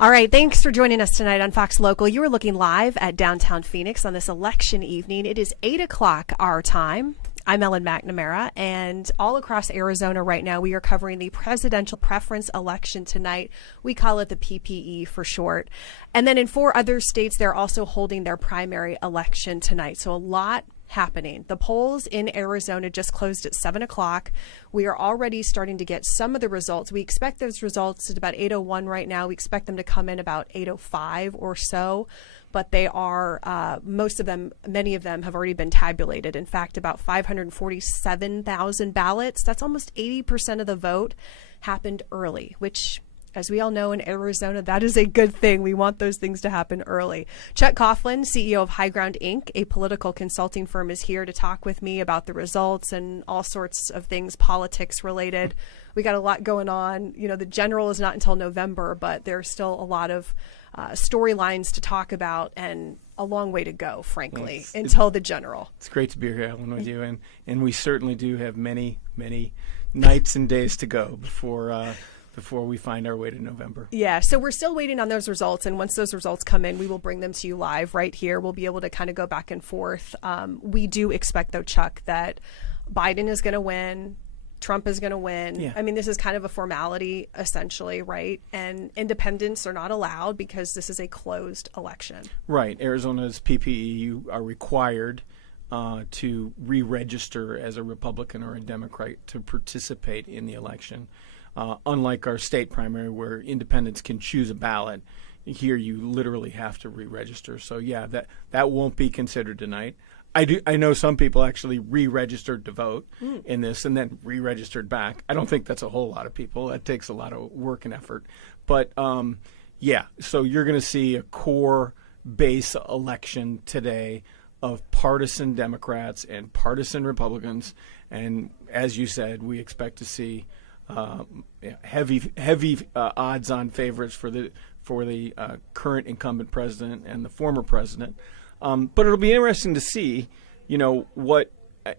All right, thanks for joining us tonight on Fox Local. You are looking live at downtown Phoenix on this election evening. It is 8 o'clock our time. I'm Ellen McNamara, and all across Arizona right now, we are covering the presidential preference election tonight. We call it the PPE for short. And then in 4 other states, they're also holding their primary election tonight. So a lot happening. The polls in Arizona just closed at 7 o'clock. We are already starting to get some of the results. We expect those results at about 8:01 right now. We expect them to come in about 8:05 or so, but they are, many of them have already been tabulated. In fact, about 547,000 ballots, that's almost 80% of the vote, happened early, which, as we all know in Arizona, that is a good thing. We want those things to happen early. Chuck Coughlin, CEO of HighGround, Inc., a political consulting firm, is here to talk with me about the results and all sorts of things politics related. We got a lot going on. You know, the general is not until November, but there's still a lot of storylines to talk about and a long way to go, frankly, until the general. It's great to be here, Ellen, with you. And we certainly do have many, many nights and days to go before we find our way to November. Yeah, so we're still waiting on those results, and once those results come in, we will bring them to you live right here. We'll be able to kind of go back and forth. We do expect, though, Chuck, that Biden is going to win, Trump is going to win. Yeah. I mean, this is kind of a formality, essentially, right? And independents are not allowed because this is a closed election. Right. Arizona's PPE, you are required to re-register as a Republican or a Democrat to participate in the election. Unlike our state primary where independents can choose a ballot, here you literally have to re-register. So yeah, that won't be considered tonight. I know some people actually re-registered to vote in this and then re-registered back. I don't think that's a whole lot of people. That takes a lot of work and effort. But yeah, so you're going to see a core base election today of partisan Democrats and partisan Republicans. And as you said, we expect to see heavy odds-on favorites for the current incumbent president and the former president. But it'll be interesting to see, you know,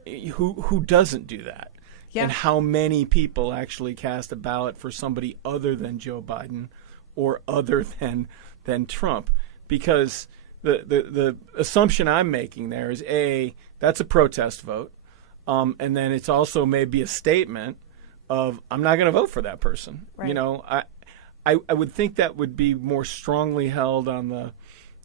who doesn't do that, and how many people actually cast a ballot for somebody other than Joe Biden or other than Trump, because the assumption I'm making there is that's a protest vote, and then it's also maybe a statement of I'm not going to vote for that person. Right. You know, I would think that would be more strongly held on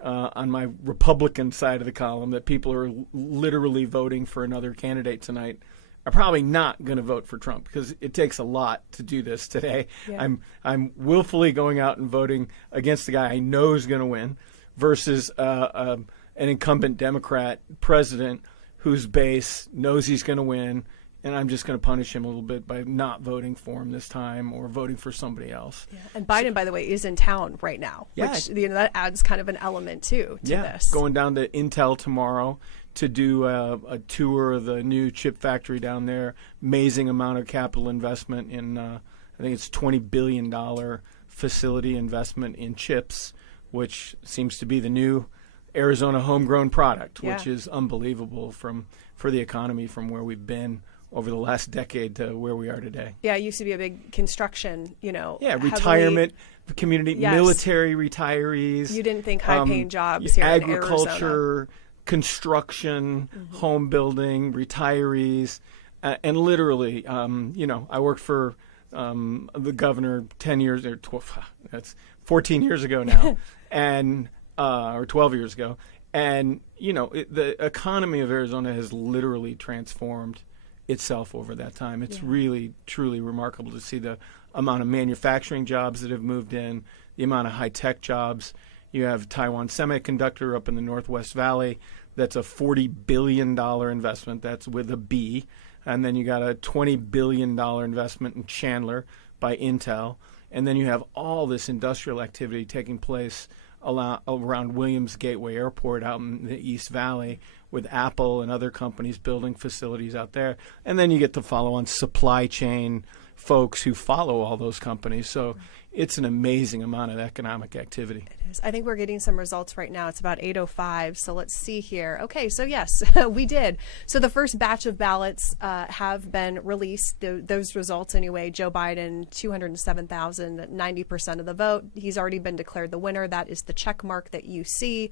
my Republican side of the column, that people are literally voting for another candidate tonight are probably not going to vote for Trump, because it takes a lot to do this today. Yeah. I'm willfully going out and voting against the guy I know is going to win versus an incumbent Democrat president whose base knows he's going to win, and I'm just going to punish him a little bit by not voting for him this time or voting for somebody else. Yeah. And Biden, by the way, is in town right now, which that adds kind of an element, too, to this. Going down to Intel tomorrow to do a tour of the new chip factory down there. Amazing amount of capital investment in, I think it's $20 billion facility investment in chips, which seems to be the new Arizona homegrown product, which is unbelievable for the economy from where we've been over the last decade to where we are today. Yeah, it used to be a big construction, retirement community, military retirees. You didn't think high-paying jobs here in Arizona. Agriculture, construction, home building, retirees, and literally, I worked for the governor 10 years or 12, that's 14 years ago now, and or 12 years ago, and the economy of Arizona has literally transformed itself over that time. It's really, truly remarkable to see the amount of manufacturing jobs that have moved in, the amount of high-tech jobs. You have Taiwan Semiconductor up in the Northwest Valley. That's a $40 billion investment. That's with a B. And then you got a $20 billion investment in Chandler by Intel. And then you have all this industrial activity taking place around Williams Gateway Airport out in the East Valley, with Apple and other companies building facilities out there. And then you get to follow on supply chain folks who follow all those companies. So it's an amazing amount of economic activity. It is. I think we're getting some results right now. It's about 8:05. So let's see here. Okay, so yes, we did. So the first batch of ballots have been released. Those results anyway. Joe Biden, 207,000, 90% of the vote. He's already been declared the winner. That is the check mark that you see.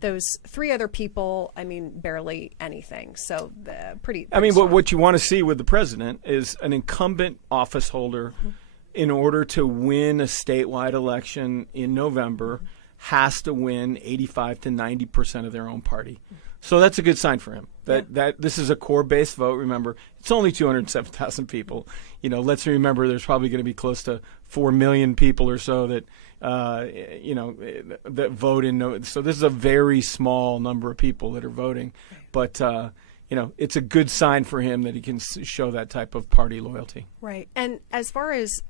Those three other people, I mean, barely anything. So pretty I mean, strong. what you want to see with the president is an incumbent office holder, in order to win a statewide election in November, has to win 85 to 90% of their own party. So that's a good sign for him. That this is a core-based vote. Remember, it's only 207,000 people. Let's remember there's probably going to be close to 4 million people or so that that vote in. So this is a very small number of people that are voting, but it's a good sign for him that he can show that type of party loyalty. Right. And as far as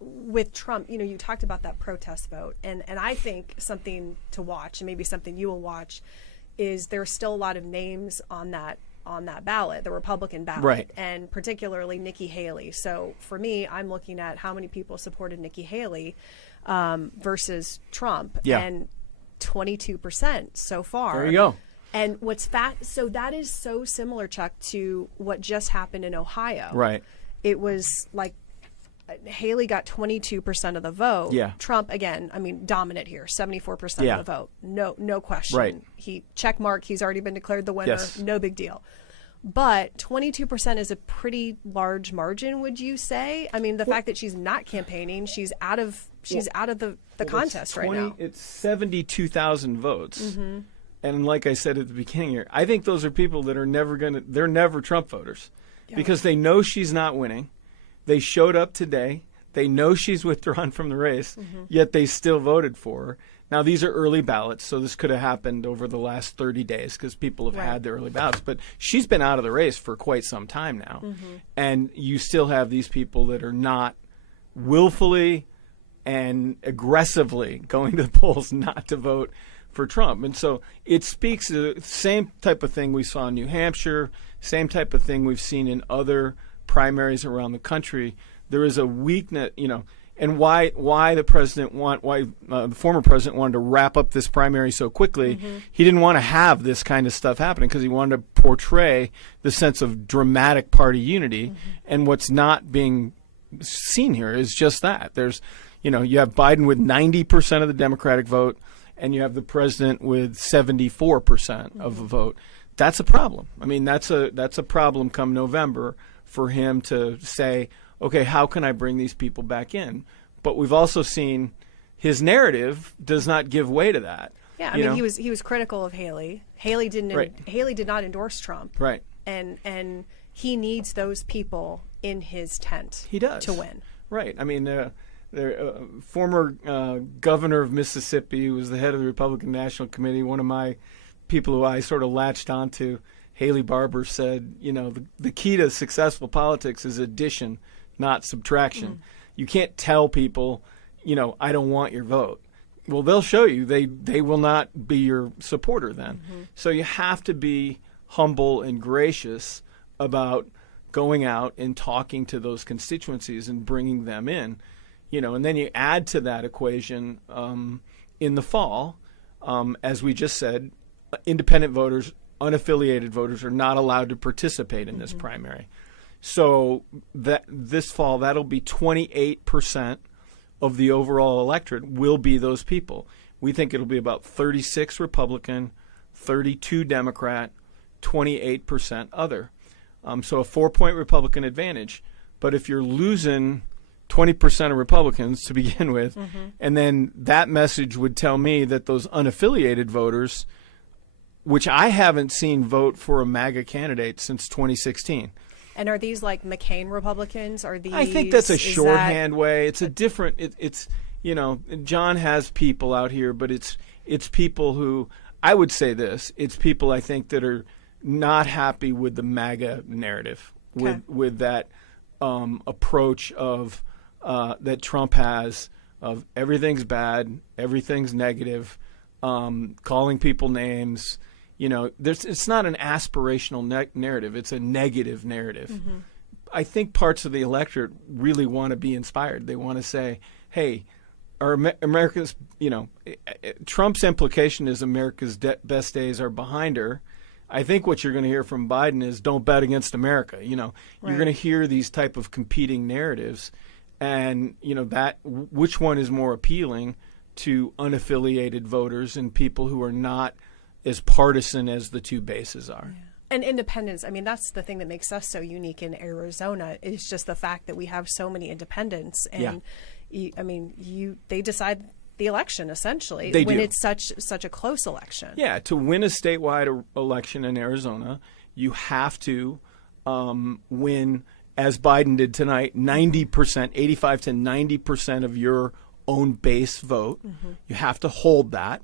with Trump, you talked about that protest vote, and I think something to watch, and maybe something you will watch, is there's still a lot of names on that ballot, the Republican ballot, right, and particularly Nikki Haley. So for me, I'm looking at how many people supported Nikki Haley versus Trump, and 22% so far. There you go. And so that is so similar, Chuck, to what just happened in Ohio. Right. It was like Haley got 22% of the vote. Yeah. Trump, again, I mean, dominant here, 74% of the vote. No question. Right. He check mark. He's already been declared the winner. Yes. No big deal. But 22% is a pretty large margin, would you say? I mean, the fact that she's not campaigning, she's out of the contest right now. It's 72,000 votes. And like I said at the beginning here, I think those are people that are they're never Trump voters, because they know she's not winning. They showed up today. They know she's withdrawn from the race, yet they still voted for her. Now, these are early ballots, so this could have happened over the last 30 days because people have had their early ballots. But she's been out of the race for quite some time now. And you still have these people that are not willfully and aggressively going to the polls not to vote for Trump. And so it speaks to the same type of thing we saw in New Hampshire, same type of thing we've seen in other primaries around the country. There is a weakness, and why the former president wanted to wrap up this primary so quickly. He didn't want to have this kind of stuff happening because he wanted to portray the sense of dramatic party unity. And what's not being seen here is just that. There's, you have Biden with 90% of the Democratic vote, and you have the president with 74% of the vote. That's a problem. I mean, that's a problem come November for him to say, okay, how can I bring these people back in? But we've also seen his narrative does not give way to that. Yeah, I mean, he was critical of Haley. Haley did not endorse Trump. Right. And he needs those people in his tent. He does to win. Right. I mean, the former governor of Mississippi, who was the head of the Republican National Committee, one of my people who I sort of latched onto, Haley Barbour, said, the key to successful politics is addition, not subtraction. You can't tell people, I don't want your vote. Well, they'll show you. They will not be your supporter then. So you have to be humble and gracious about going out and talking to those constituencies and bringing them in. And then you add to that equation in the fall, as we just said, independent voters, unaffiliated voters are not allowed to participate in this primary. So that this fall, that'll be 28% of the overall electorate will be those people. We think it'll be about 36 Republican, 32 Democrat, 28% other. So a 4-point Republican advantage. But if you're losing 20% of Republicans to begin with, and then that message would tell me that those unaffiliated voters, which I haven't seen vote for a MAGA candidate since 2016. And are these like McCain Republicans? Are these? I think that's a shorthand way. It's a different. It's John has people out here, but it's people who, I would say this. It's people I think that are not happy with the MAGA narrative, with that approach of that Trump has of everything's bad, everything's negative, calling people names. It's not an aspirational narrative. It's a negative narrative. I think parts of the electorate really want to be inspired. They want to say, hey, are America's, Trump's implication is America's best days are behind her. I think what you're going to hear from Biden is don't bet against America. You're going to hear these type of competing narratives, and that which one is more appealing to unaffiliated voters and people who are not as partisan as the two bases are. Yeah. And independents, I mean, that's the thing that makes us so unique in Arizona, is just the fact that we have so many independents. And they decide the election, essentially, when it's such a close election. Yeah, to win a statewide election in Arizona, you have to win, as Biden did tonight, 90%, 85 to 90% of your own base vote. Mm-hmm. You have to hold that.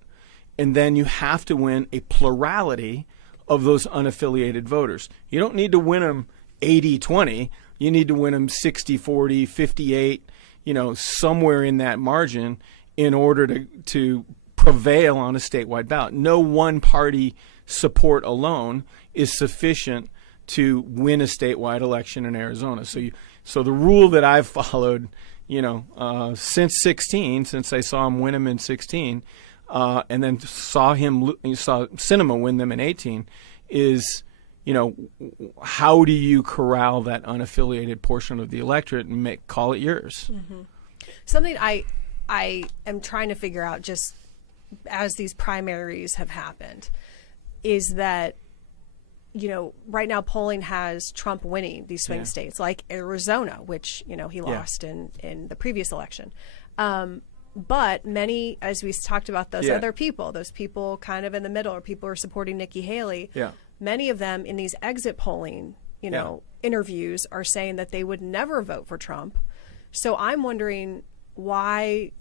And then you have to win a plurality of those unaffiliated voters. You don't need to win them 80-20. You need to win them 60-40, 58, somewhere in that margin in order to prevail on a statewide ballot. No one party support alone is sufficient to win a statewide election in Arizona. So the rule that I've followed, since I saw him win them in 16, and then saw Sinema win them in 18, is, how do you corral that unaffiliated portion of the electorate and call it yours? Mm-hmm. Something I am trying to figure out, just as these primaries have happened, is that, right now polling has Trump winning these swing states like Arizona, which, he lost in the previous election. But many, as we talked about, those people kind of in the middle, or people who are supporting Nikki Haley, many of them in these exit polling, interviews are saying that they would never vote for Trump. So I'm wondering, why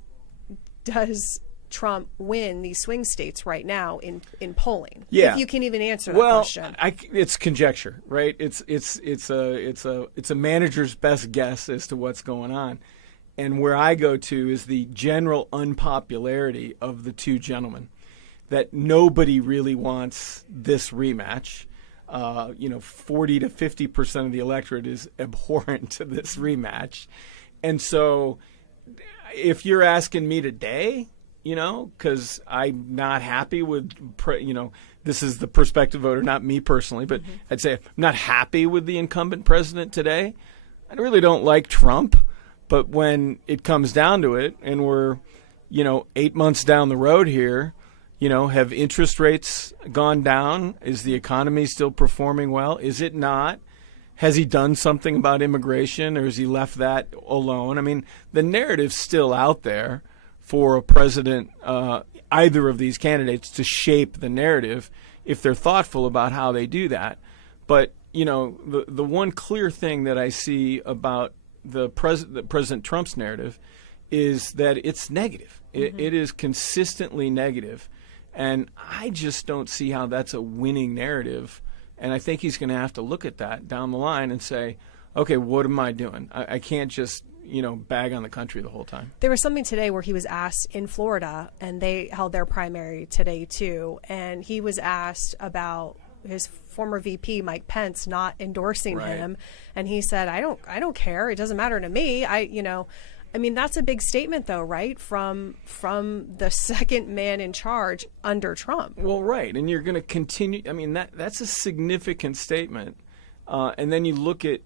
does Trump win these swing states right now in polling? Yeah. If you can even answer that question. It's conjecture, right? It's a manager's best guess as to what's going on. And where I go to is the general unpopularity of the two gentlemen, that nobody really wants this rematch. 40 to 50% of the electorate is abhorrent to this rematch. And so if you're asking me today, because I'm not happy with, this is the prospective voter, not me personally, but I'd say I'm not happy with the incumbent president today. I really don't like Trump. But when it comes down to it, and we're, 8 months down the road here, have interest rates gone down? Is the economy still performing well? Is it not? Has he done something about immigration, or has he left that alone? I mean, the narrative's still out there for a president, either of these candidates, to shape the narrative if they're thoughtful about how they do that. But, the one clear thing that I see about President Trump's narrative is that it's negative. It is consistently negative. And I just don't see how that's a winning narrative. And I think he's going to have to look at that down the line and say, okay, what am I doing? I can't just, bag on the country the whole time. There was something today where he was asked in Florida, and they held their primary today too. And he was asked about his former VP, Mike Pence, not endorsing him. And he said, I don't care. It doesn't matter to me. That's a big statement though, right? From the second man in charge under Trump. Well, right. And you're going to continue. That's a significant statement. And then you look at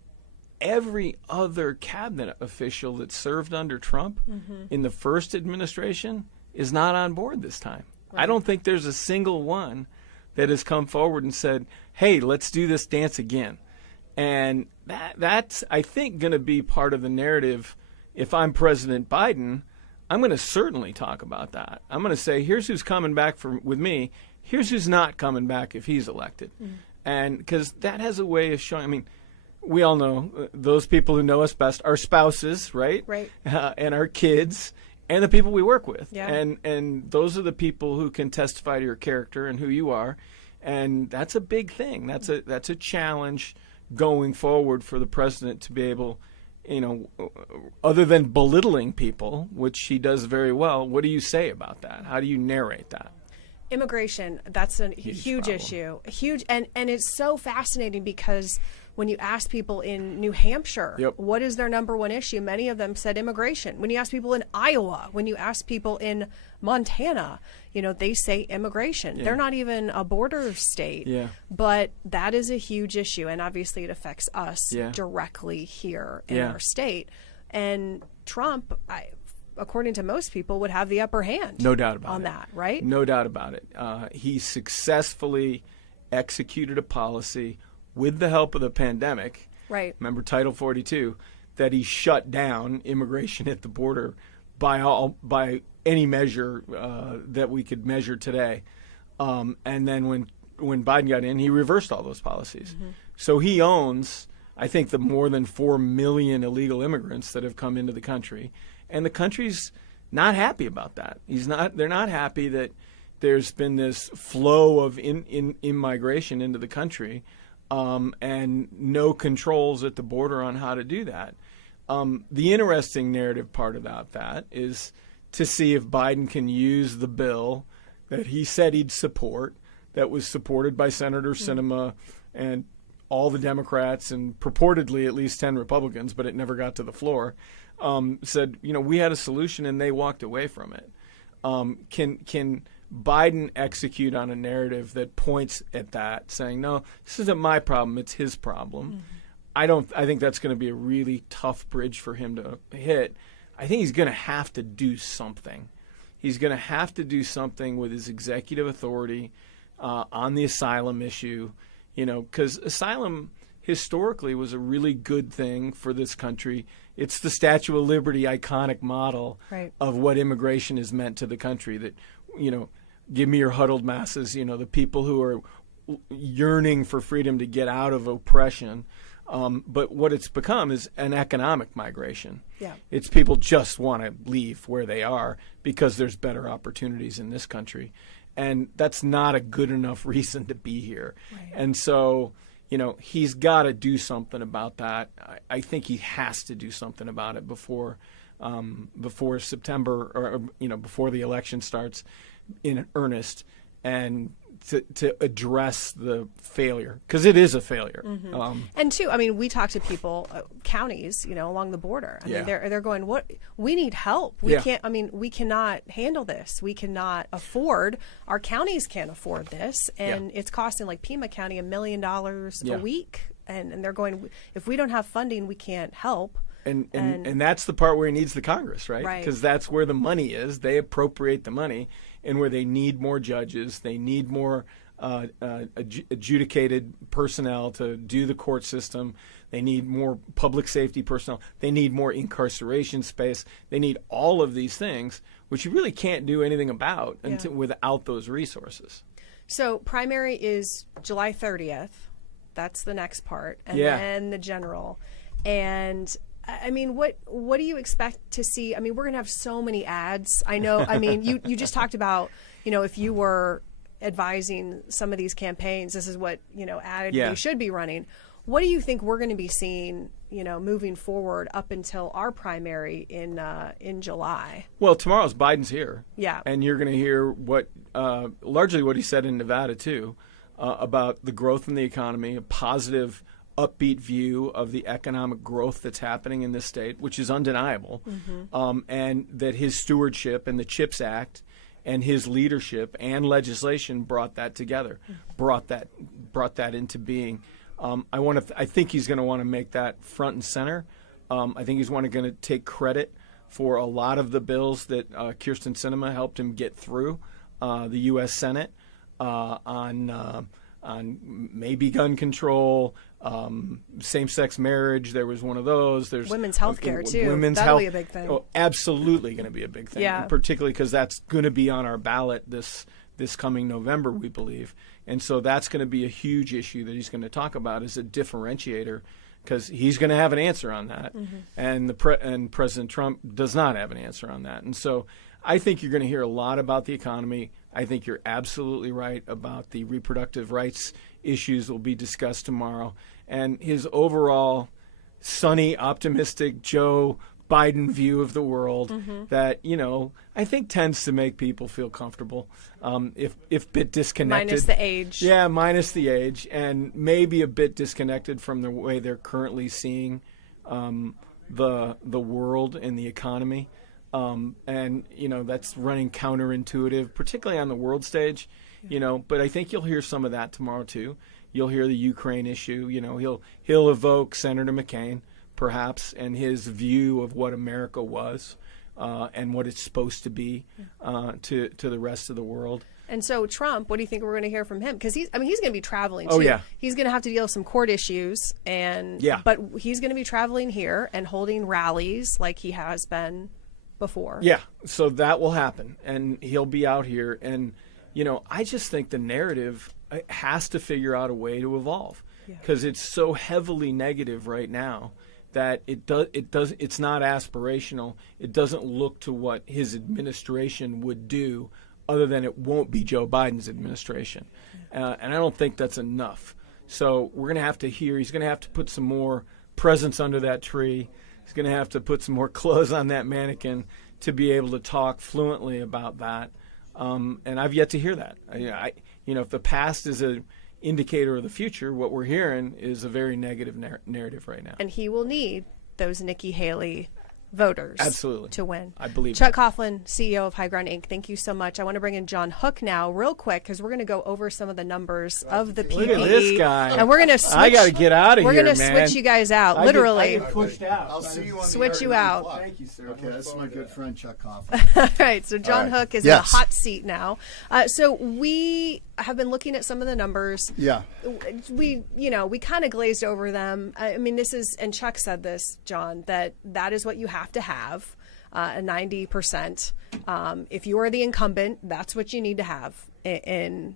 every other cabinet official that served under Trump in the first administration is not on board this time. Right. I don't think there's a single one that has come forward and said, hey, let's do this dance again. And that's, I think, going to be part of the narrative. If I'm President Biden, I'm going to certainly talk about that. I'm going to say, here's who's coming back with me. Here's who's not coming back if he's elected. And because that has a way of showing, we all know those people who know us best, our spouses, right? Right. And our kids. And the people we work with. Yeah. And those are the people who can testify to your character and who you are. And that's a big thing. That's a challenge going forward for the president to be able, other than belittling people, which he does very well, what do you say about that? How do you narrate that? Immigration, that's a huge issue. And it's so fascinating because When you ask people in New Hampshire, Yep. what is their number one issue? Many of them said immigration. When you ask people in Iowa, when you ask people in Montana, they say immigration. Yeah. They're not even a border state, Yeah. but that is a huge issue. And obviously it affects us Yeah. directly here in Yeah. our state. And Trump, according to most people, would have the upper hand. No doubt about on it. that, right? No doubt about it. He successfully executed a policy with the help of the pandemic. Right. Remember Title 42, that he shut down immigration at the border by any measure that we could measure today. And then when Biden got in, he reversed all those policies. Mm-hmm. So he owns, I think, the more than 4 million illegal immigrants that have come into the country. And the country's not happy about that. They're not happy that there's been this flow of immigration into the country, and no controls at the border on how to do that. The interesting narrative part about that is to see if Biden can use the bill that he said he'd support, that was supported by Senator Sinema and all the Democrats and purportedly at least 10 Republicans, but it never got to the floor, said, we had a solution and they walked away from it. Can Biden execute on a narrative that points at that, saying, no, this isn't my problem, it's his problem? I think that's going to be a really tough bridge for him to hit. I think he's going to have to do something. He's going to have to do something with his executive authority on the asylum issue, because asylum historically was a really good thing for this country. It's the Statue of Liberty iconic model of what immigration has meant to the country, that, give me your huddled masses, the people who are yearning for freedom to get out of oppression. But what it's become is an economic migration. Yeah. It's people just want to leave where they are because there's better opportunities in this country. And that's not a good enough reason to be here. Right. And so, he's got to do something about that. I think he has to do something about it before September, or, before the election starts in earnest, and to address the failure, because it is a failure. And two, we talk to people, counties, along the border. They're going, what? We need help. We can't. We cannot handle this. We cannot afford. Our counties can't afford this, and it's costing, like Pima County, $1 million a week. And they're going, if we don't have funding, we can't help. And that's the part where he needs the Congress, right? Because that's where the money is. They appropriate the money, and where they need more judges, they need more adjudicated personnel to do the court system. They need more public safety personnel. They need more incarceration space. They need all of these things, which you really can't do anything about without those resources. So primary is July 30th. That's the next part. And then the general. And what do you expect to see? We're going to have so many ads. I know. You just talked about, if you were advising some of these campaigns, this is what, ad they should be running. What do you think we're going to be seeing, moving forward up until our primary in July? Well, tomorrow's Biden's here. Yeah. And you're going to hear largely what he said in Nevada, too, about the growth in the economy, a positive, upbeat view of the economic growth that's happening in this state, which is undeniable, and that his stewardship and the CHIPS Act and his leadership and legislation brought that together, brought that into being. I think he's going to want to make that front and center. I think he's going to take credit for a lot of the bills that Kyrsten Sinema helped him get through the U.S. Senate on maybe gun control, same-sex marriage. There was one of those. There's women's health care, too. That'll be a big thing. Oh, absolutely going to be a big thing, particularly because that's going to be on our ballot this coming November, we believe. And so that's going to be a huge issue that he's going to talk about as a differentiator, because he's going to have an answer on that. And and President Trump does not have an answer on that. And so I think you're going to hear a lot about the economy. I think you're absolutely right about the reproductive rights issues will be discussed tomorrow. And his overall sunny, optimistic Joe Biden view of the world that, I think tends to make people feel comfortable, if bit disconnected. Minus the age. Yeah, minus the age, and maybe a bit disconnected from the way they're currently seeing the world and the economy. And, that's running counterintuitive, particularly on the world stage, but I think you'll hear some of that tomorrow too. You'll hear the Ukraine issue, he'll evoke Senator McCain perhaps and his view of what America was, and what it's supposed to be, to the rest of the world. And so Trump, what do you think we're going to hear from him? Because he's going to be traveling too. Oh, yeah. He's going to have to deal with some court issues, but he's going to be traveling here and holding rallies like he has been before. Yeah, so that will happen, and he'll be out here, and I just think the narrative has to figure out a way to evolve, because it's so heavily negative right now that it's not aspirational. It doesn't look to what his administration would do, other than it won't be Joe Biden's administration, and I don't think that's enough. So we're going to have to he's going to have to put some more presents under that tree. He's going to have to put some more clothes on that mannequin to be able to talk fluently about that. And I've yet to hear that. If the past is an indicator of the future, what we're hearing is a very negative narrative right now. And he will need those Nikki Haley voters absolutely to win. I believe Chuck Coughlin, CEO of HighGround Inc., thank you so much. I want to bring in John Hook now real quick, because we're going to go over some of the numbers of the PPE. Look at this guy. And we're going to switch. I got to get out of here, man. We're going to switch you guys out, literally. I get pushed out. I'll see you on Switch the you out. Thank you, sir. Okay, that's my good friend Chuck Coughlin. All right, so John Hook is in the hot seat now. So we have been looking at some of the numbers. Yeah. We kind of glazed over them. I mean, this is, and Chuck said this, John, that is what you have to have. A 90%. If you are the incumbent, that's what you need to have in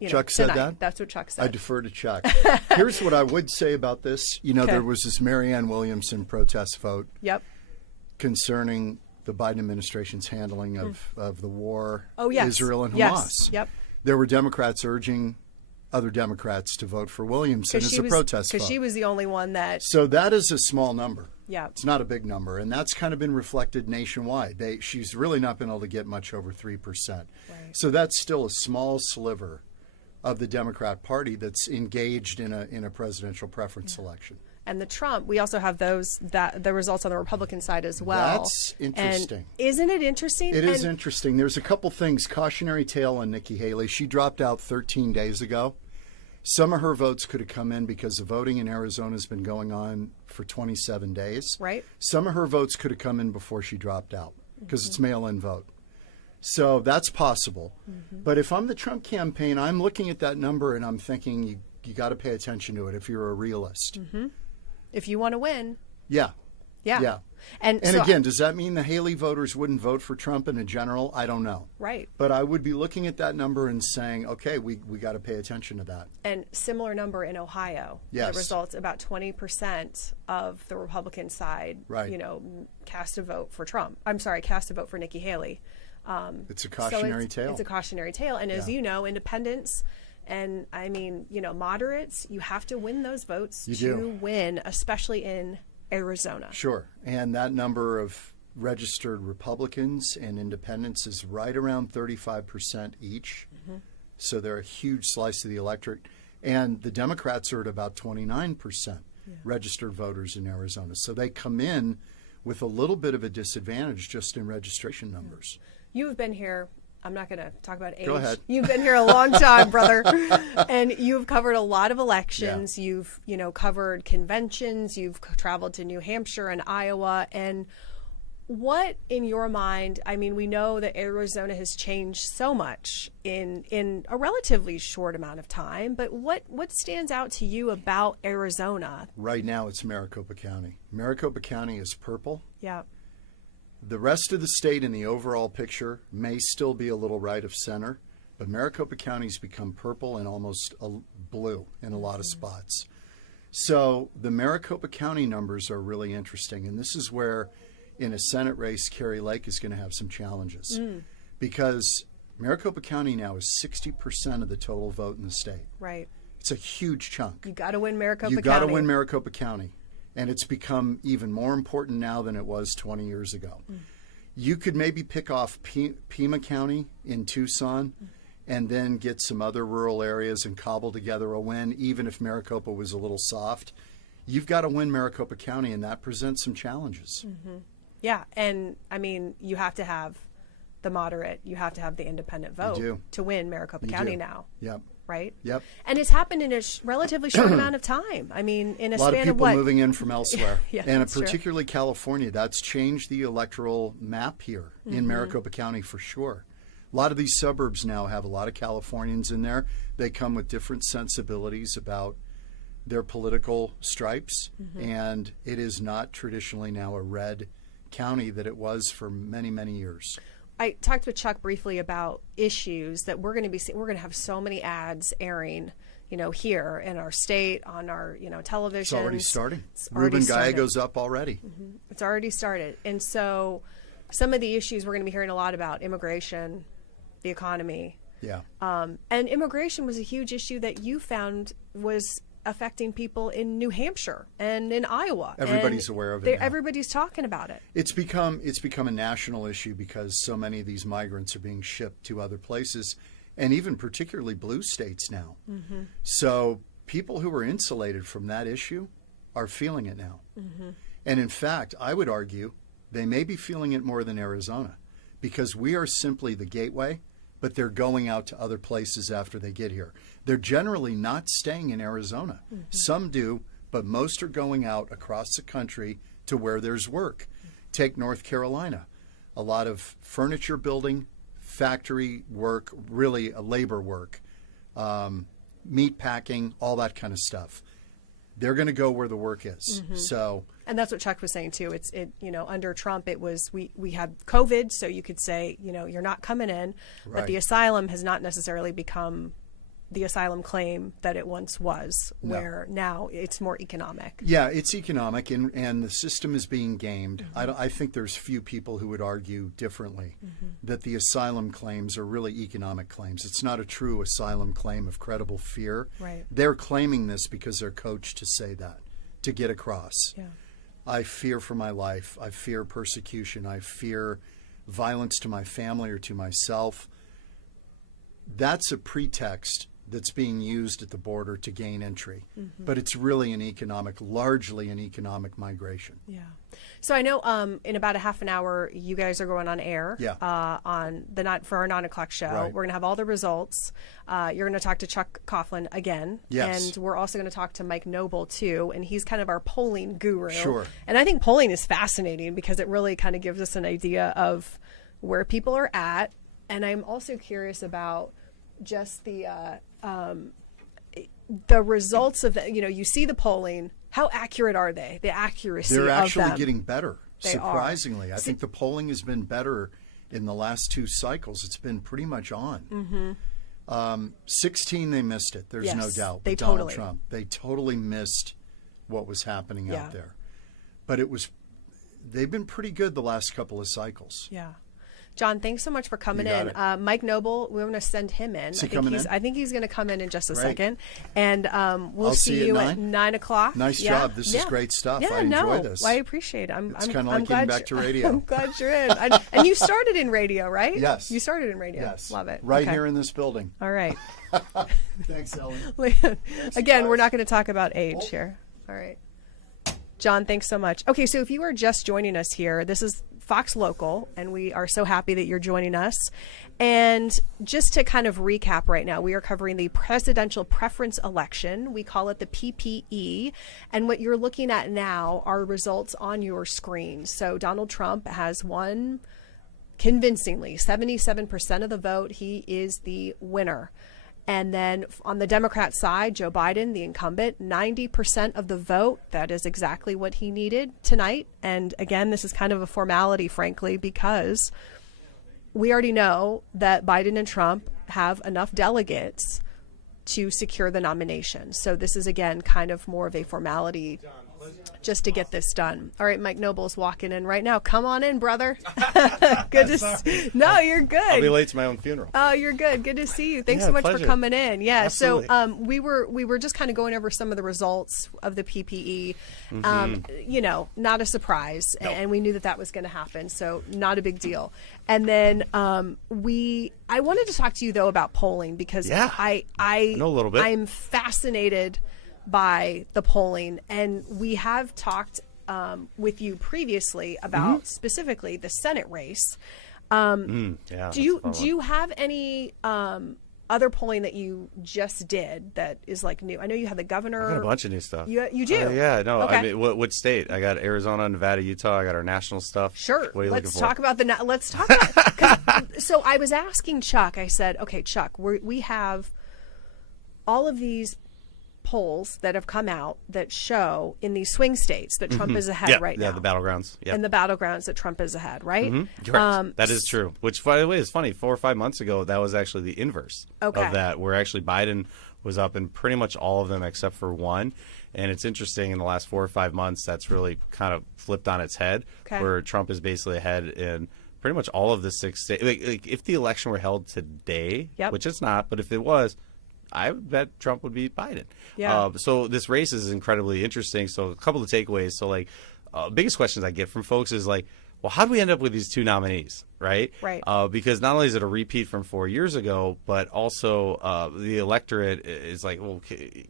Chuck tonight. said that? That's what Chuck said. I defer to Chuck. Here's what I would say about this. There was this Marianne Williamson protest vote concerning the Biden administration's handling of the war, Israel and Hamas. Yes. Yep. There were Democrats urging other Democrats to vote for Williamson as a protest vote. Because she was the only one that... So that is a small number. Yeah. It's not a big number, and that's kind of been reflected nationwide. She's really not been able to get much over 3%. Right. So that's still a small sliver of the Democrat Party that's engaged in a presidential preference election. And the Trump, we also have the results on the Republican side as well. That's interesting. And isn't it interesting? It is interesting. There's a couple things. Cautionary tale on Nikki Haley. She dropped out 13 days ago. Some of her votes could have come in because the voting in Arizona has been going on for 27 days. Right. Some of her votes could have come in before she dropped out because it's mail-in vote. So that's possible. But if I'm the Trump campaign, I'm looking at that number and I'm thinking you got to pay attention to it if you're a realist. If you want to win. Yeah. And so, again, does that mean the Haley voters wouldn't vote for Trump in a general? I don't know. Right. But I would be looking at that number and saying, okay, we got to pay attention to that. And similar number in Ohio. Yes. The results, about 20% of the Republican side, cast a vote for Trump. I'm sorry, cast a vote for Nikki Haley. It's a cautionary tale. It's a cautionary tale. And as you know, independents and, moderates, you have to win those votes to win, especially in Arizona. Sure. And that number of registered Republicans and independents is right around 35% each. So they're a huge slice of the electorate. And the Democrats are at about 29% registered voters in Arizona. So they come in with a little bit of a disadvantage just in registration numbers. You've been here. I'm not going to talk about age. Go ahead. You've been here a long time, brother. And you've covered a lot of elections. Yeah. You've, covered conventions. You've traveled to New Hampshire and Iowa. And what, in your mind, we know that Arizona has changed so much in a relatively short amount of time, but what stands out to you about Arizona? Right now, it's Maricopa County. Maricopa County is purple. Yeah. The rest of the state in the overall picture may still be a little right of center, but Maricopa County's become purple and almost blue in a lot of spots. So the Maricopa County numbers are really interesting, and this is where in a Senate race, Carrie Lake is going to have some challenges because Maricopa County now is 60% of the total vote in the state. Right. It's a huge chunk. You got to win Maricopa County. You got to win Maricopa County. And it's become even more important now than it was 20 years ago. You could maybe pick off Pima County in Tucson and then get some other rural areas and cobble together a win, even if Maricopa was a little soft. You've got to win Maricopa County, and that presents some challenges. Yeah, and I mean, you have to have the moderate, you have to have the independent vote to win Maricopa County now. Yep. Right? Yep. And it's happened in a relatively short amount of time. I mean, in a lot span of people what? moving in from elsewhere. Yeah, and that's true. particularly California. That's changed the electoral map here in Maricopa County for sure. A lot of these suburbs now have a lot of Californians in there. They come with different sensibilities about their political stripes, and it is not traditionally now a red county that it was for many, many years. I talked with Chuck briefly about issues that we're going to be seeing. We're going to have so many ads airing, here in our state, on our, television. It's already starting. Ruben Gallego's up already. It's already started. And so some of the issues we're going to be hearing a lot about: immigration, the economy. Yeah. And immigration was a huge issue that you found was affecting people in New Hampshire and in Iowa. Everybody's aware of it now. Everybody's talking about it. It's become a national issue because so many of these migrants are being shipped to other places, and even particularly blue states now. So people who are insulated from that issue are feeling it now. And in fact, I would argue they may be feeling it more than Arizona, because we are simply the gateway, but they're going out to other places after they get here. They're generally not staying in Arizona. Some do, but most are going out across the country to where there's work. Take North Carolina. A lot of furniture building, factory work, really labor work, meat packing, all that kind of stuff. They're going to go where the work is. And that's what Chuck was saying too. Under Trump, it was we had COVID, so you could say, you're not coming in, but the asylum has not necessarily become the asylum claim that it once was, where now it's more economic. Yeah, it's economic, and the system is being gamed. I think there's few people who would argue differently, that the asylum claims are really economic claims. It's not a true asylum claim of credible fear. Right. They're claiming this because they're coached to say that, to get across. Yeah. I fear for my life. I fear persecution. I fear violence to my family or to myself. That's a pretext that's being used at the border to gain entry. But it's really largely an economic migration. Yeah. So I know in about a half an hour, you guys are going on air for our 9 o'clock show. Right. We're going to have all the results. You're going to talk to Chuck Coughlin again. Yes. And we're also going to talk to Mike Noble too. And he's kind of our polling guru. Sure. And I think polling is fascinating because it really kind of gives us an idea of where people are at. And I'm also curious about just the results of you see the polling. How accurate are they? The accuracy of them. They're actually getting better, They surprisingly. I think the polling has been better in the last 2 cycles. It's been pretty much on. 16, they missed it. There's no doubt. They Donald totally. Trump. They totally missed what was happening out there. But they've been pretty good the last couple of cycles. Yeah. John, thanks so much for coming You in. got it. Mike Noble, we're going to send him in. Is he coming in? I think he's going to come in just a Great. second. And we'll I'll see you at 9 o'clock. Nice job. This is great stuff. I enjoy this. I appreciate it. It's kind of like getting back to radio. I'm glad you're in. And you started in radio, right? Yes. You started in radio. Yes. Love it. Right Okay. here in this building. All right. Thanks, Ellen. Again, we're guys. not going to talk about age here. All right. John, thanks so much. Okay, so if you are just joining us here, this is Fox Local, and we are so happy that you're joining us. And just to kind of recap right now, we are covering the presidential preference election. We call it the PPE. And what you're looking at now are results on your screen. So Donald Trump has won convincingly, 77% of the vote. He is the winner. And then on the Democrat side, Joe Biden, the incumbent, 90% of the vote. That is exactly what he needed tonight. And again, this is kind of a formality, frankly, because we already know that Biden and Trump have enough delegates to secure the nomination. So this is, again, kind of more of a formality just to get this done. All right, Mike Noble's walking in right now. Come on in, brother. Good to No, you're good. I'll be late to my own funeral. Oh, you're good. Good to see you. Thanks so much pleasure. for coming in. Yeah, Absolutely. so we were just kind of going over some of the results of the PPE. You know, not a surprise, and we knew that was going to happen, so not a big deal. And then I wanted to talk to you though about polling because I know a little bit. I'm fascinated by the polling, and we have talked with you previously about specifically the Senate race. Do you have any other polling that you just did that is like new? I know you had the governor. I got a bunch of new stuff. You do? Yeah, no. Okay. I mean, what state? I got Arizona, Nevada, Utah. I got our national stuff. Sure. What are you Let's looking for? talk about let's talk about. So I was asking Chuck. I said, "Okay, Chuck, we have all of these polls that have come out that show in these swing states that Trump is ahead right now. Yeah, the battlegrounds. Yep. And the battlegrounds that Trump is ahead, right? Correct. That is true. Which, by the way, is funny. 4 or 5 months ago, that was actually the inverse of that, where actually Biden was up in pretty much all of them except for one. And it's interesting, in the last 4 or 5 months, that's really kind of flipped on its head, where Trump is basically ahead in pretty much all of the 6 states. Like if the election were held today, which it's not, but if it was, I would bet Trump would beat Biden. Yeah. So this race is incredibly interesting. So a couple of takeaways. So biggest questions I get from folks is like, well, how do we end up with these 2 nominees, right? Right. Because not only is it a repeat from 4 years ago, but also the electorate is like, well,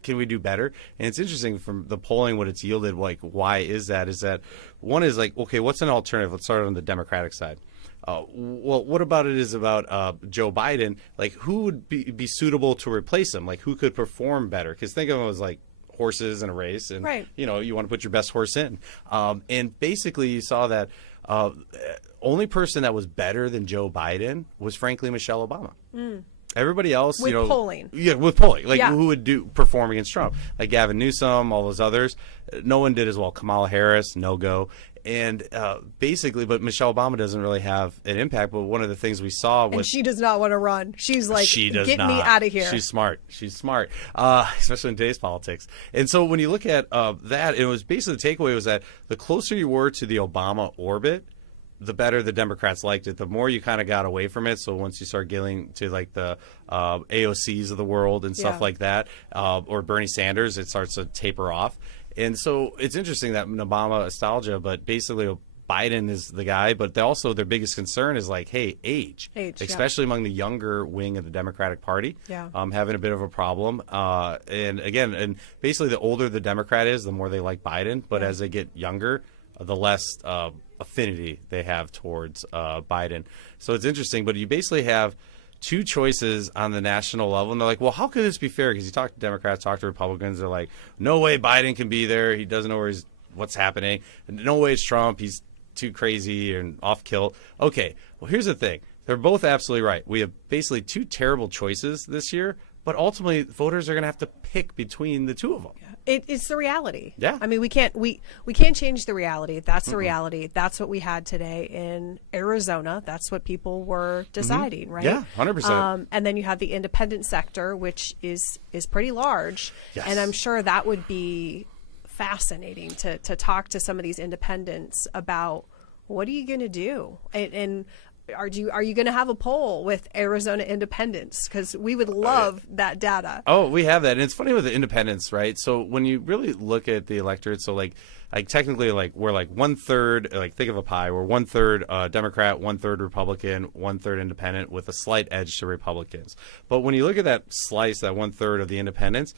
can we do better? And it's interesting from the polling, what it's yielded. Like, why is that? Is that one is like, okay, what's an alternative? Let's start on the Democratic side. Well, what about it is about Joe Biden? Like, who would be suitable to replace him? Like, who could perform better? Because think of them as like horses in a race, and you know, you want to put your best horse in. And basically, you saw that only person that was better than Joe Biden was, frankly, Michelle Obama. Everybody else, with polling. Yeah, with polling. Like, who would perform against Trump? Like Gavin Newsom, all those others. No one did as well. Kamala Harris, no go. And basically, but Michelle Obama doesn't really have an impact. But one of the things we saw was, and she does not want to run. She's like, get me out of here. She's smart. She's smart, especially in today's politics. And so when you look at that, it was basically the takeaway was that the closer you were to the Obama orbit, the better the Democrats liked it. The more you kind of got away from it. So once you start getting to like the AOCs of the world and stuff like that, or Bernie Sanders, it starts to taper off. And so it's interesting that Obama nostalgia, but basically Biden is the guy. But also their biggest concern is like, hey, age, especially among the younger wing of the Democratic Party, having a bit of a problem. And again, and basically the older the Democrat is, the more they like Biden. But as they get younger, the less affinity they have towards Biden. So it's interesting. But you basically have 2 choices on the national level, and they're like, well, how could this be fair? Because you talk to Democrats, talk to Republicans, they're like, no way Biden can be there. He doesn't know what's happening. No way it's Trump. He's too crazy and off kilt. Okay, well, here's the thing. They're both absolutely right. We have basically 2 terrible choices this year, but ultimately voters are going to have to pick between the 2 of them. It's the reality. Yeah. I mean, we can't change the reality. That's the reality. That's what we had today in Arizona. That's what people were deciding, right? Yeah, 100%. And then you have the independent sector, which is pretty large. Yes. And I'm sure that would be fascinating to talk to some of these independents about what are you going to do? And are you going to have a poll with Arizona independents? Because we would love that data. Oh, we have that. And it's funny with the independents, right? So when you really look at the electorate, so like technically, like we're like 1/3, like think of a pie. We're 1/3 Democrat, 1/3 Republican, 1/3 independent, with a slight edge to Republicans. But when you look at that slice, that 1/3 of the independents,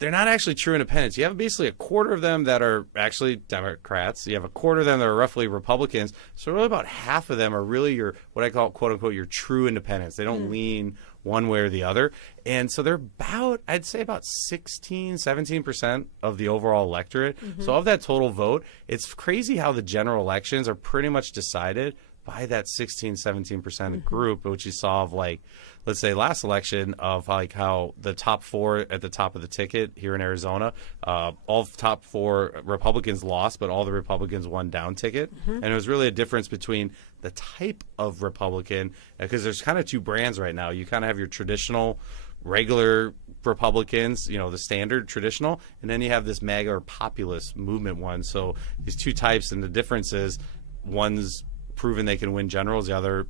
they're not actually true independents. You have basically a quarter of them that are actually Democrats. You have a quarter of them that are roughly Republicans. So really about half of them are really your, what I call, quote unquote, your true independents. They don't lean one way or the other. And so they're about, I'd say about 16, 17% of the overall electorate. So of that total vote, it's crazy how the general elections are pretty much decided by that 16, 17% group, which you saw of like, let's say last election, of like how the top 4 at the top of the ticket here in Arizona, all top 4 Republicans lost, but all the Republicans won down ticket. And it was really a difference between the type of Republican, because there's kind of 2 brands right now. You kind of have your traditional, regular Republicans, the standard traditional, and then you have this MAGA or populist movement one. So these two types, and the difference is one's proven they can win generals, the other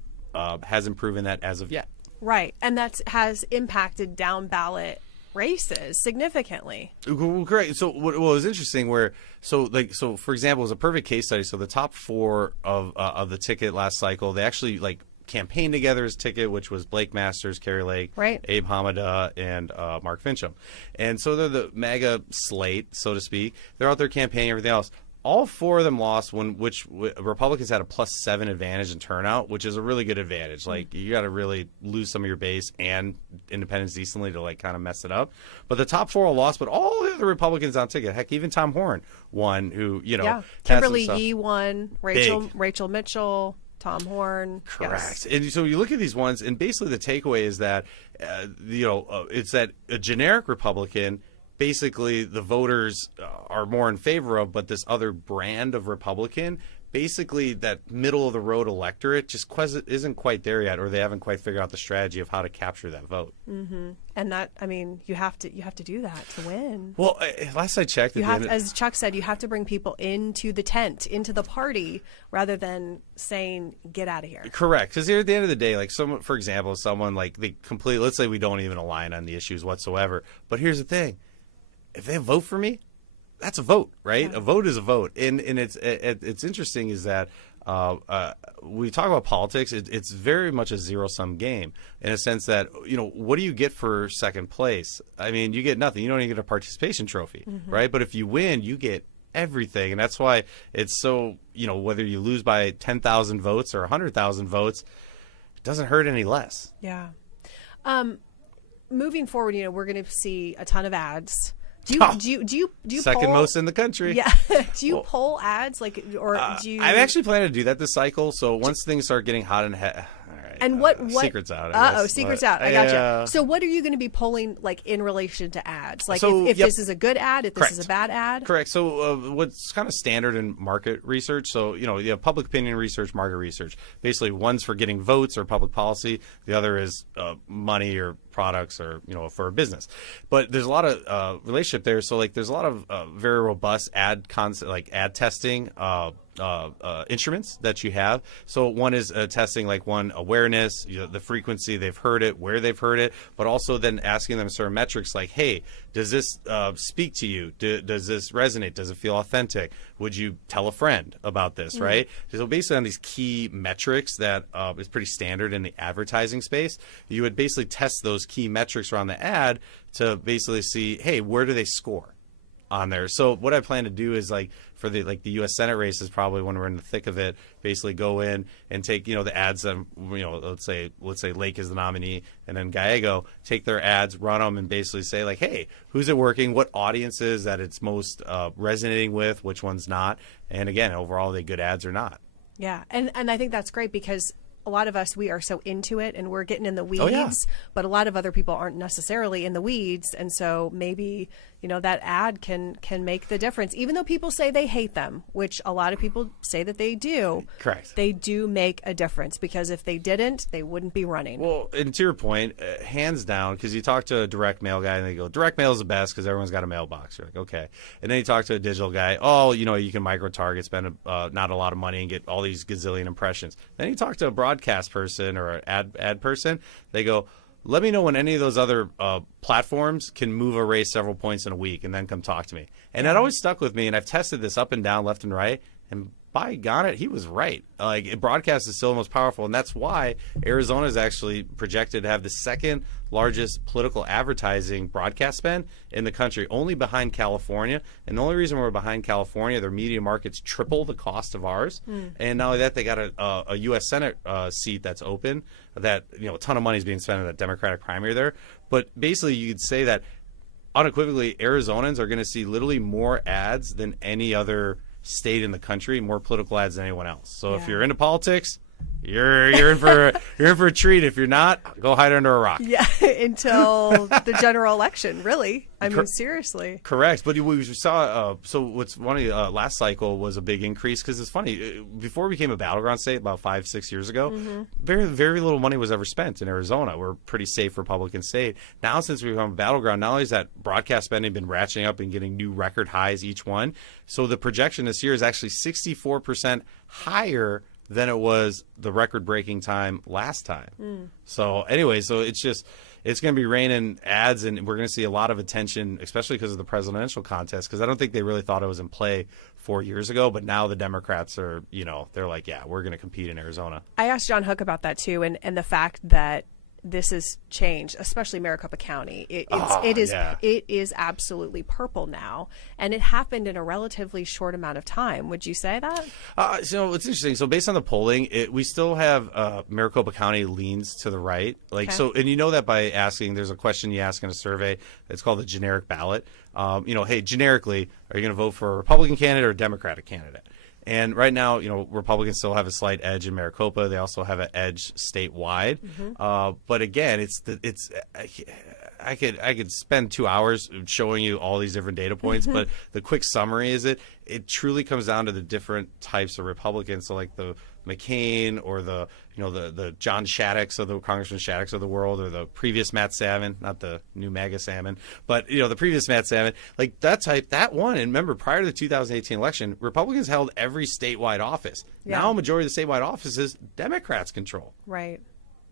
hasn't proven that as of yet. Right, and that has impacted down ballot races significantly. Great. So what was interesting so for example, it was a perfect case study. So the top 4 of the ticket last cycle, they actually campaigned together as ticket, which was Blake Masters, Kerry Lake, right, Abe Hamada, and Mark Fincham. And so they're the MAGA slate, so to speak. They're out there campaigning, everything else. All 4 of them lost, which Republicans had a +7 advantage in turnout, which is a really good advantage. You got to really lose some of your base and independents decently to kind of mess it up. But the top 4 all lost, but all the other Republicans on ticket, heck, even Tom Horn won, who Kimberly Yee won, Rachel Mitchell, Tom Horn. Correct. Yes. And so you look at these ones, and basically the takeaway is that it's that a generic Republican, basically the voters are more in favor of, but this other brand of Republican, basically that middle of the road electorate just isn't quite there yet, or they haven't quite figured out the strategy of how to capture that vote. Mm-hmm. And that, you have to do that to win. Well, last I checked, as Chuck said, you have to bring people into the tent, into the party, rather than saying get out of here. Correct, because at the end of the day, someone, for example, they completely, let's say we don't even align on the issues whatsoever, but here's the thing. If they vote for me, that's a vote, right? Yeah. A vote is a vote. And it's interesting is that we talk about politics, it's very much a zero-sum game in a sense that, what do you get for second place? You get nothing. You don't even get a participation trophy, right? But if you win, you get everything. And that's why it's so, whether you lose by 10,000 votes or 100,000 votes, it doesn't hurt any less. Yeah. Moving forward, we're going to see a ton of ads. Do you second poll? Most in the country? Yeah. Do you poll ads do you? I've actually planned to do that this cycle. So once things start getting hot and all right. And what secrets out? Secrets out. I gotcha. So what are you going to be polling in relation to ads? If this is a good ad, if this is a bad ad? Correct. So what's kind of standard in market research? So you have public opinion research, market research. Basically, one's for getting votes or public policy. The other is money or products or for a business. But there's a lot of relationship there. So there's a lot of very robust ad ad testing. Instruments that you have. So one is testing awareness, the frequency they've heard it, where they've heard it, but also then asking them certain metrics hey, does this speak to you? Does this resonate? Does it feel authentic? Would you tell a friend about this, right? So basically on these key metrics that is pretty standard in the advertising space, you would basically test those key metrics around the ad to basically see, hey, where do they score on there? So what I plan to do is for the U.S. Senate race is probably when we're in the thick of it, basically go in and take the ads that let's say Lake is the nominee and then Gallego, take their ads, run them, and basically say hey, who's it working, what audiences that it's most resonating with, which one's not, and again, overall, are they good ads or not? Yeah, and I think that's great because a lot of us, we are so into it and we're getting in the weeds, but a lot of other people aren't necessarily in the weeds. And so maybe, that ad can make the difference, even though people say they hate them, which a lot of people say that they do. Correct. They do make a difference because if they didn't, they wouldn't be running. Well, and to your point, hands down, because you talk to a direct mail guy and they go, direct mail is the best because everyone's got a mailbox. You're like, okay. And then you talk to a digital guy, you can micro target, spend not a lot of money and get all these gazillion impressions. Then you talk to a broadcast person or an ad person, they go, let me know when any of those other platforms can move a race several points in a week and then come talk to me. And that always stuck with me, and I've tested this up and down, left and right, and by gone it, he was right. Broadcast is still the most powerful, and that's why Arizona is actually projected to have the second largest political advertising broadcast spend in the country, only behind California. And the only reason we're behind California, their media markets triple the cost of ours. And not only that, they got a U.S. Senate seat that's open that, a ton of money is being spent in that Democratic primary there. But basically, you could say that unequivocally, Arizonans are going to see literally more ads than any other state in the country, more political ads than anyone else. So if you're into politics, you're in for a treat. If you're not, go hide under a rock. Yeah, until the general election, really. I mean, seriously. Correct. But we saw, so what's funny, last cycle was a big increase because it's funny. Before we became a battleground state about 5-6 years ago, very, very little money was ever spent in Arizona. We're a pretty safe Republican state. Now, since we've become a battleground, not only has that broadcast spending been ratcheting up and getting new record highs each one, so the projection this year is actually 64% higher than it was the record-breaking time last time. So anyway, so it's going to be raining ads, and we're going to see a lot of attention, especially because of the presidential contest, because I don't think they really thought it was in play 4 years ago, but now the Democrats are, they're like, yeah, we're going to compete in Arizona. I asked John Hook about that too, and the fact that this has changed, especially Maricopa County. It is absolutely purple now, and it happened in a relatively short amount of time. Would you say that? So it's interesting. So based on the polling, we still have Maricopa County leans to the right. So, and you know that by asking. There's a question you ask in a survey. It's called the generic ballot. Hey, generically, are you going to vote for a Republican candidate or a Democratic candidate? And right now, Republicans still have a slight edge in Maricopa. They also have an edge statewide. But again, I could spend 2 hours showing you all these different data points. But the quick summary is it truly comes down to the different types of Republicans. So like the McCain or the John Shaddix of the Congressman Shaddix of the world, or the previous Matt Salmon, not the new MAGA Salmon, but the previous Matt Salmon, like that type, that one. And remember, prior to the 2018 election, Republicans held every statewide office. Yeah. Now a majority of the statewide offices, Democrats control. Right.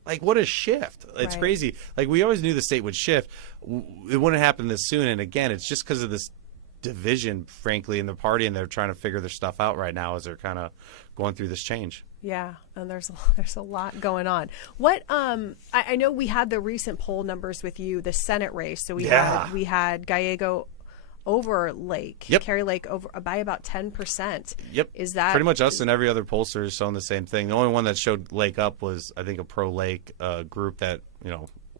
Like, what a shift. It's crazy. Like, we always knew the state would shift. It wouldn't happen this soon. And again, it's just because of this division, frankly, in the party, and they're trying to figure their stuff out right now as they're kind of going through this change. Yeah, and there's a lot going on. What I know we had the recent poll numbers with you, the Senate race. So we had Gallego over Lake, Carrie Lake over by about 10%. Yep. Is that pretty much us and every other pollster is showing the same thing? The only one that showed Lake up was, I think, a pro-Lake group that,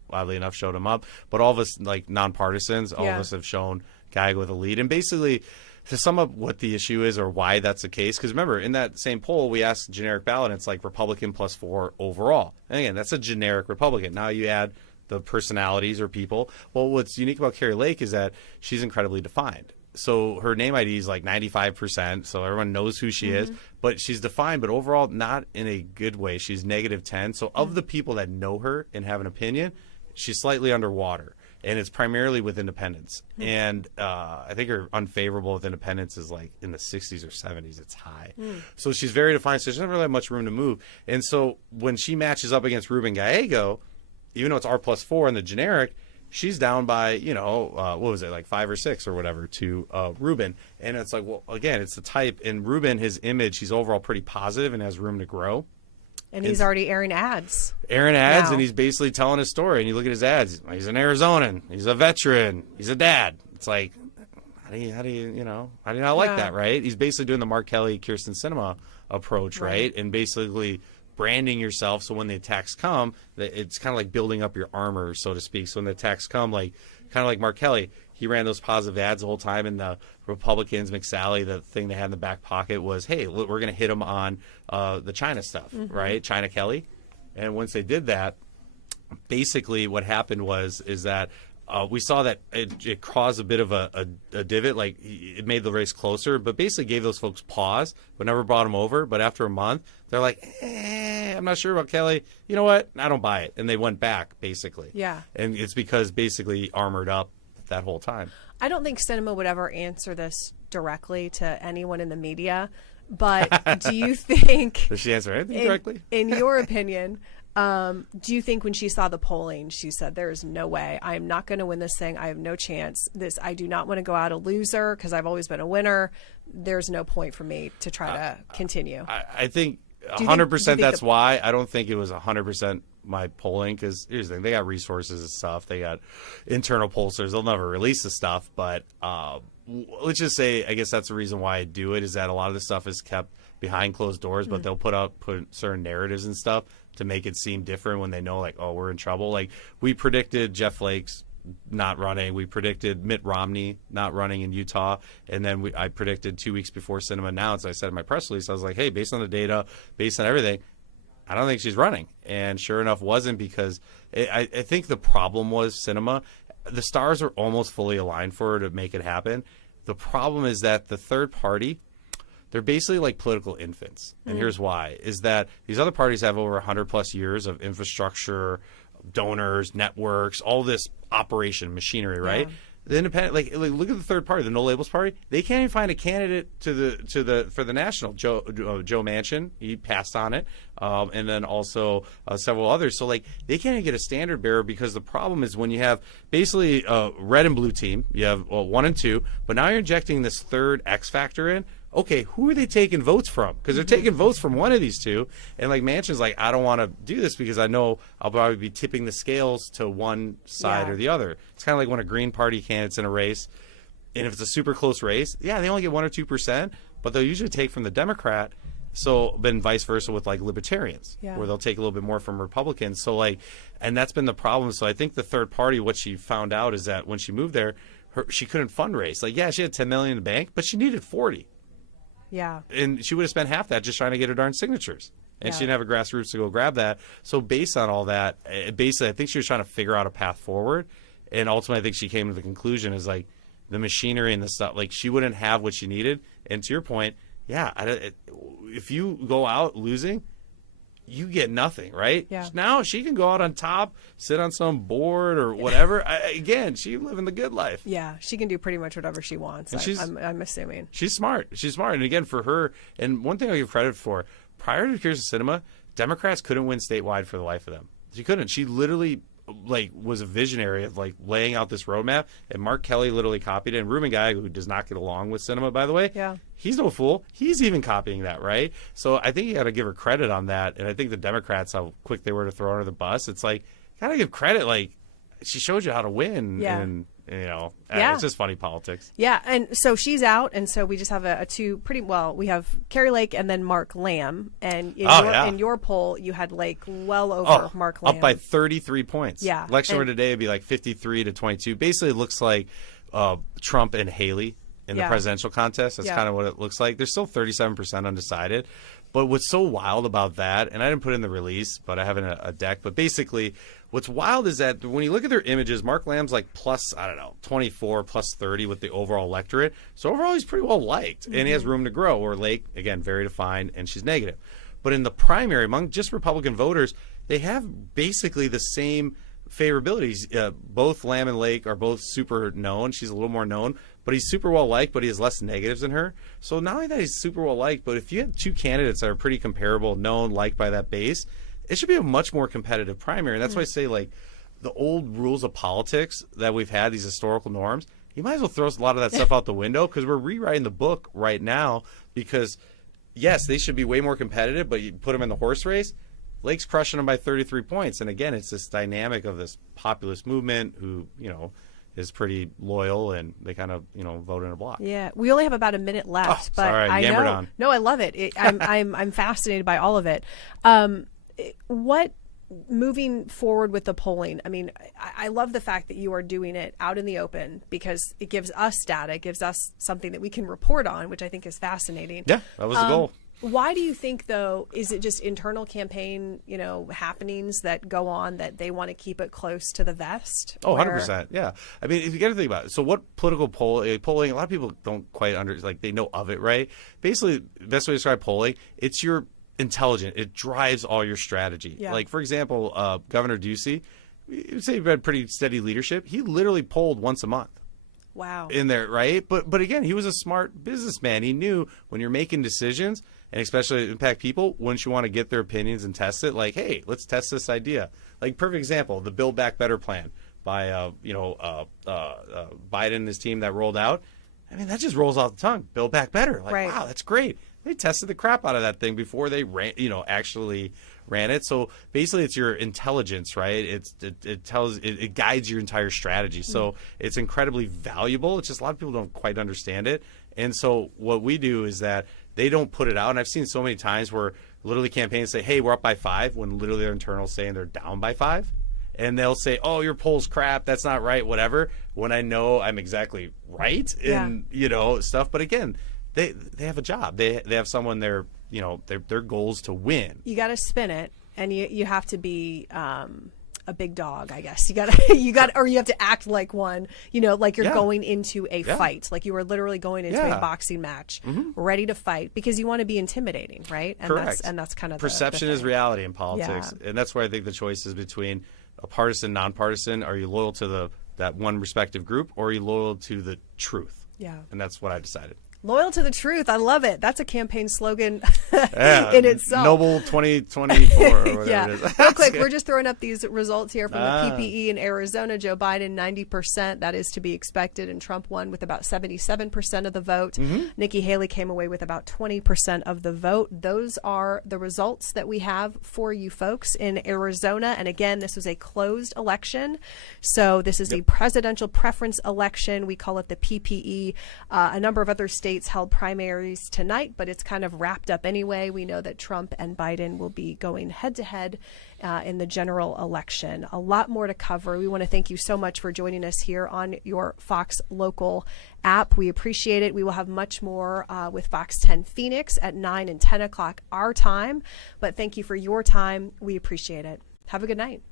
oddly enough, showed him up. But all of us, like nonpartisans, all of us have shown Gallego with a lead. And basically, to sum up what the issue is or why that's the case, because remember, in that same poll, we asked generic ballot, and it's like Republican +4 overall. And again, that's a generic Republican. Now you add the personalities or people. Well, what's unique about Carrie Lake is that she's incredibly defined. So her name ID is like 95%, so everyone knows who she is, but she's defined, but overall not in a good way. She's -10. So of the people that know her and have an opinion, she's slightly underwater. And it's primarily with independents. And I think her unfavorable with independents is like in the 60s or 70s. It's high. So she's very defined. So she doesn't really have much room to move. And so when she matches up against Ruben Gallego, even though it's R+4 in the generic, she's down by, what was it, like 5 or 6 or whatever to Ruben. And it's like, well, again, it's the type. And Ruben, his image, he's overall pretty positive and has room to grow. And he's already airing ads. And he's basically telling his story. And you look at his ads. He's an Arizonan. He's a veteran. He's a dad. It's like, how do you not like that, right? He's basically doing the Mark Kelly, Kirsten Sinema approach, right? And basically branding yourself so when the attacks come, it's kind of like building up your armor, so to speak. So when the attacks come, kind of like Mark Kelly, he ran those positive ads the whole time, and the Republicans, McSally, the thing they had in the back pocket was, hey, we're going to hit them on the China stuff, right? China Kelly. And once they did that, basically what happened is that we saw that it caused a bit of a divot, like it made the race closer, but basically gave those folks pause, but never brought them over. But after a month, they're like, I'm not sure about Kelly. You know what? I don't buy it. And they went back, basically. Yeah. And it's because basically armored up that whole time. I don't think Sinema would ever answer this directly to anyone in the media, but do you think... Does she answer anything directly? In your opinion... do you think when she saw the polling, she said, there is no way, I am not going to win this thing. I have no chance. I do not want to go out a loser because I've always been a winner. There's no point for me to try to continue. I think 100% that's why. I don't think it was 100% my polling, because here's the thing. They got resources and stuff. They got internal pollsters. They'll never release the stuff. But let's just say, I guess that's the reason why I do it, is that a lot of the stuff is kept behind closed doors, but they'll put certain narratives and stuff to make it seem different when they know, like, oh, we're in trouble. Like, we predicted Jeff Flake's not running. We predicted Mitt Romney not running in Utah. And then I predicted 2 weeks before Sinema announced, I said in my press release, I was like, hey, based on the data, based on everything, I don't think she's running. And sure enough, wasn't, because I think the problem was Sinema. The stars are almost fully aligned for her to make it happen. The problem is that the third party, they're basically like political infants. And here's why, is that these other parties have over 100 plus years of infrastructure, donors, networks, all this operation, machinery, right? Yeah. The independent, like look at the third party, the No Labels Party. They can't even find a candidate for the national. Joe Manchin, he passed on it, and then also several others. So like they can't even get a standard bearer, because the problem is when you have basically a red and blue team, you have 1 and 2, but now you're injecting this third X factor in. Okay, who are they taking votes from? Because they're taking votes from one of these two. And like Manchin's like, I don't want to do this because I know I'll probably be tipping the scales to one side or the other. It's kind of like when a Green Party candidate's in a race, and if it's a super close race, yeah, they only get 1 or 2%, but they'll usually take from the Democrat. So then vice versa with like libertarians, where they'll take a little bit more from Republicans. So like, and that's been the problem. So I think the third party, what she found out is that when she moved there, she couldn't fundraise. Like, yeah, she had 10 million in the bank, but she needed 40. Yeah. And she would have spent half that just trying to get her darn signatures. And she didn't have a grassroots to go grab that. So based on all that, basically, I think she was trying to figure out a path forward. And ultimately, I think she came to the conclusion is like the machinery and the stuff, like she wouldn't have what she needed. And to your point, if you go out losing, you get nothing, right? Yeah. Now she can go out on top, sit on some board or whatever. Again, she's living the good life. Yeah, she can do pretty much whatever she wants. I'm assuming. She's smart. She's smart. And again, for her, and one thing I give credit for, prior to Kirsten Sinema, Democrats couldn't win statewide for the life of them. She couldn't. She literally was a visionary of laying out this roadmap, and Mark Kelly literally copied it. And Ruben Guy, who does not get along with Sinema, by the way, he's no fool. He's even copying that, right? So I think you got to give her credit on that. And I think the Democrats, how quick they were to throw her under the bus, it's like, got to give credit. Like, she showed you how to win. Yeah. And it's just funny politics. Yeah, and so she's out, and so we just have we have Carrie Lake and then Mark Lamb. And in your poll, you had Lake well over Mark Lamb. Up by 33 points. Yeah. Election today would be like 53 to 22. Basically, it looks like Trump and Haley in the presidential contest. That's kind of what it looks like. There's still 37% undecided. But what's so wild about that, and I didn't put it in the release, but I have it in a deck, but basically what's wild is that when you look at their images, Mark Lamb's like plus, 24, plus 30 with the overall electorate. So overall, he's pretty well liked, and he has room to grow. Or Lake, again, very defined, and she's negative. But in the primary, among just Republican voters, they have basically the same favorabilities. Both Lamb and Lake are both super known. She's a little more known, but he's super well liked, but he has less negatives than her. So not only that he's super well liked, but if you have two candidates that are pretty comparable, known, liked by that base, it should be a much more competitive primary. And that's why I say, like, the old rules of politics that we've had, these historical norms, you might as well throw a lot of that stuff out the window, because we're rewriting the book right now. Because yes, they should be way more competitive, but you put them in the horse race, Lake's crushing them by 33 points. And again, it's this dynamic of this populist movement who, is pretty loyal, and they kind of, vote in a block. Yeah, we only have about a minute left, but sorry, I yammered on. No, I love it. I'm fascinated by all of it. What moving forward with the polling? I mean, I love the fact that you are doing it out in the open, because it gives us data, it gives us something that we can report on, which I think is fascinating. Yeah, that was the goal. Why do you think, though, is it just internal campaign, happenings that go on that they want to keep it close to the vest? Oh, 100%. Yeah. I mean, if you got to think about it. So what political polling, a lot of people don't quite they know of it, right? Basically, the best way to describe polling, it's your intelligent. It drives all your strategy. Yeah. Like, for example, Governor Ducey, you'd say he had pretty steady leadership. He literally polled once a month. Wow. In there, right? But again, he was a smart businessman. He knew when you're making decisions, and especially impact people, wouldn't you want to get their opinions and test it? Like, hey, let's test this idea. Like, perfect example, the Build Back Better plan by Biden and his team that rolled out. I mean, that just rolls off the tongue. Build Back Better. Like, wow, that's great. They tested the crap out of that thing before they actually ran it. So basically, it's your intelligence, right? It guides your entire strategy. So it's incredibly valuable. It's just a lot of people don't quite understand it. And so what we do is that they don't put it out. And I've seen so many times where literally campaigns say, hey, we're up by 5, when literally their internals saying they're down by 5. And they'll say, oh, your poll's crap, that's not right, whatever, when I know I'm exactly right in, stuff. But again, they have a job. They have someone their goals to win. You got to spin it, and you have to be a big dog, I guess. You have to act like one, like you're going into a fight, like you are literally going into a boxing match, ready to fight, because you want to be intimidating, right? And Correct. That's kind of perception is reality in politics, and that's where I think the choice is between a partisan, nonpartisan. Are you loyal to that one respective group, or are you loyal to the truth? Yeah, and that's what I decided. Loyal to the truth. I love it. That's a campaign slogan in itself. Noble 2024 or whatever it is. Real quick, we're just throwing up these results here from the PPE in Arizona. Joe Biden, 90%. That is to be expected. And Trump won with about 77% of the vote. Nikki Haley came away with about 20% of the vote. Those are the results that we have for you folks in Arizona. And again, this was a closed election. So this is a presidential preference election. We call it the PPE. A number of other states held primaries tonight, but it's kind of wrapped up anyway. We know that Trump and Biden will be going head to head in the general election. A lot more to cover. We want to thank you so much for joining us here on your Fox Local app. We appreciate it. We will have much more with Fox 10 Phoenix at 9 and 10 o'clock our time. But thank you for your time. We appreciate it. Have a good night.